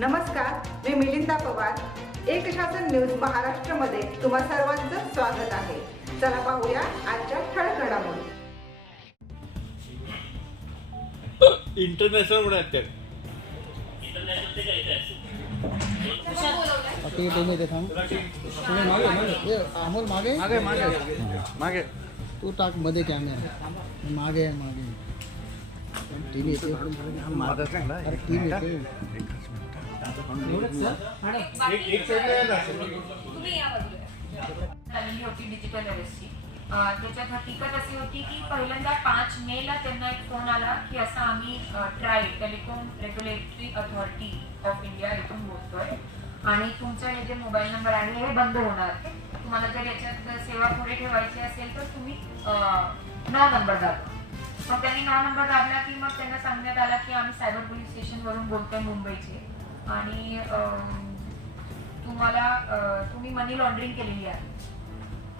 नमस्कार मी मिलिंदा पवार. एक शासन न्यूज महाराष्ट्रमध्ये तुम्हा सर्वांचं स्वागत आहे. चला पाहूया आजच्या ठळक घडामोडी इंटरनॅशनल ए, अमोल मागे? मागे मागे. मागे. तू टाकमध्ये कॅमेरा मागे मागे. टीम येते. अरे टीम येते. तुम्ही होती डिजिटल अरेस्टची त्याच्यात हकीकत अशी होती की पहिल्यांदा पाच मे ला त्यांना एक फोन आला की असा आम्ही TRAI telecom regulatory authority of India इथून बोलतोय आणि तुमचा हे जे मोबाईल नंबर आहे हे बंद होणार तुम्हाला जर याच्यात सेवा पुढे ठेवायची असेल तर तुम्ही नऊ नंबर दाबा मग त्यांनी नऊ नंबर दाबला की मग त्यांना सांगण्यात आला की आम्ही सायबर पोलीस स्टेशनवरून बोलतोय मुंबईचे आणि अं, तुम्हाला तुम्ही मनी लॉन्ड्रिंग केलेली आहे.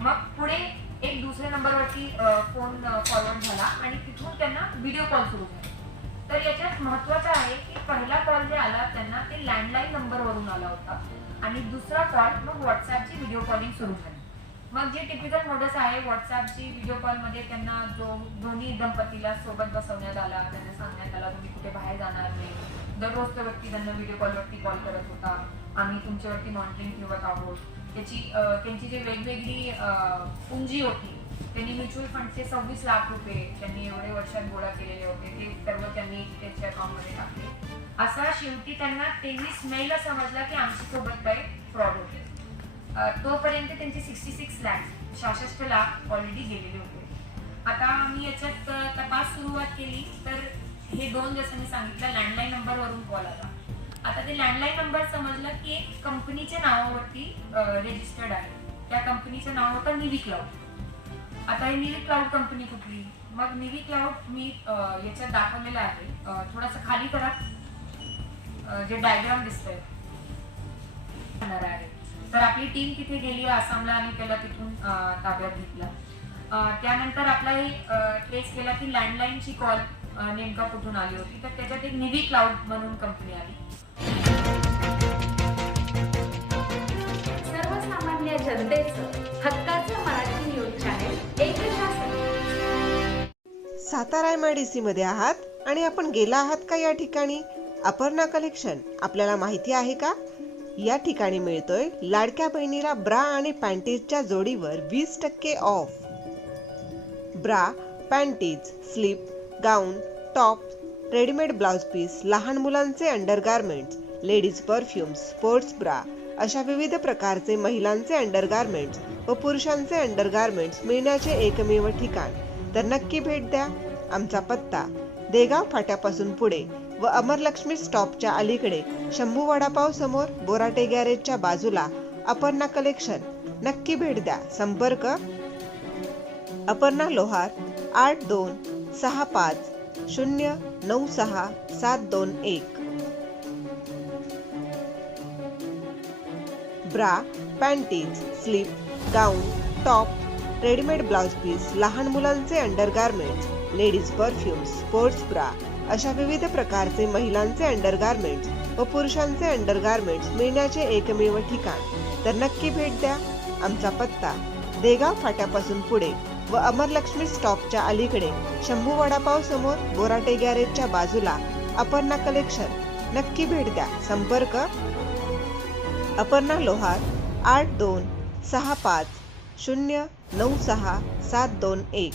मग पुढे एक दुसऱ्या नंबरवरती फोन फॉरवर्ड झाला आणि तिथून त्यांना व्हिडिओ कॉल सुरू झाला. तर याच्यात महत्वाचं आहे की पहिला कॉल जे आला त्यांना ते लँडलाईन नंबरवरून आला होता. आणि दुसरा कॉल मग व्हॉट्सॲपची व्हिडिओ कॉलिंग सुरू झाली. मग जे टिपिकल मोडस आहे व्हॉट्सअपची व्हिडिओ कॉलमध्ये त्यांना जो दोन्ही दंपतीला सोबत बसवण्यात आला. त्यांना सांगण्यात आला तुम्ही कुठे बाहेर जाणार नाही दररोज तो व्यक्ती त्यांना व्हिडिओ कॉलवरती कॉल करत होता. आम्ही तुमच्यावरती मॉनिटरिंग ठेवत आहोत. त्याची त्यांची जी वेगवेगळी पुंजी होती त्यांनी म्युच्युअल फंडचे सव्वीस लाख रुपये त्यांनी एवढे वर्षात गोळा केलेले होते. ते सर्व त्यांनी त्याच्या अकाउंटमध्ये टाकले. असा शेवटी त्यांना तेवीस मेला समजला की आमच्यासोबत काही फ्रॉड होते तोपर्यंत त्यांचे सिक्स्टी सिक्स लॅक्स सहासष्ट लाख ऑलरेडी गेलेले होते. आता आम्ही याच्यात तपास सुरुवात केली तर हे दोन जसं मी सांगितलं लँडलाईन नंबरवरून कॉल आला. आता ते लँडलाईन नंबर समजलं की एक कंपनीच्या नावावरती रेजिस्टर्ड आहे. त्या कंपनीच्या नावावर निवी क्लाउड आता हे निवी क्लाउड कंपनी कुठली? मग निवी क्लाउड मी याच्यात दाखवलेला आहे. थोडासा खाली करा. जे डायग्राम दिसतंय. आहे तर आपली टीम तिथे गेली आसामला आणि त्याला तिथून ताब्यात घेतला. त्यानंतर आपलाही ट्रेस केला की लँडलाईनची कॉल नेमका कुठून आली होती. तर त्याच्यात एक निवी क्लाउड म्हणून कंपनी आली. सर्वसामान्य जनतेचं हक्काचं मराठी न्यूज चॅनेल एक शासन Satara M I D C मध्ये आहात आणि आपण गेला आहात का या ठिकाणी? अपर्णा कलेक्शन आपल्याला माहिती आहे का? या ठिकाणी मिळतोय लाडक्या बहिणीला ब्रा आणि पॅन्टीजच्या जोडीवर वीस टक्के off. Bra panties slip gown top readymade blouse piece लहान मुलांचे undergarments ladies perfumes sports bra अशा विविध प्रकारचे महिलांचे अंडरगार्मेंट्स व पुरुषांचे अंडरगार्मेंट्स मिळण्याचे एकमेव ठिकाण. तर नक्की भेट द्या. आमचा पत्ता देगाव फाट्यापासून पुढे व अमरलक्ष्मी स्टॉपच्या अलीकडे शंभू वडापाव समोर बोराटे गॅरेजच्या बाजूला अपर्णा कलेक्शन. नक्की भेट द्या. संपर्क अपर्णा लोहार आठ दोन सहा पाच शून्य नऊ सहा सात दोन एक. Bra panties slip gown top readymade blouse piece लहान मुलांचे undergarments. Ladies perfumes sports bra अशा विविध प्रकारचे महिलांचे अंडरगार्मेंट्स व पुरुषांचे अंडरगार्मेंट्स मिळण्याचे एकमेव ठिकाण. तर नक्की भेट द्या. आमचा पत्ता देगाव फाट्यापासून पुढे व अमरलक्ष्मी स्टॉपच्या अलीकडे शंभू वडापाव समोर बोराटे गॅरेजच्या बाजूला अपर्णा कलेक्शन. नक्की भेट द्या. संपर्क अपर्णा लोहार आठ दोन सहा पाच शून्य नऊ सहा सात दोन एक.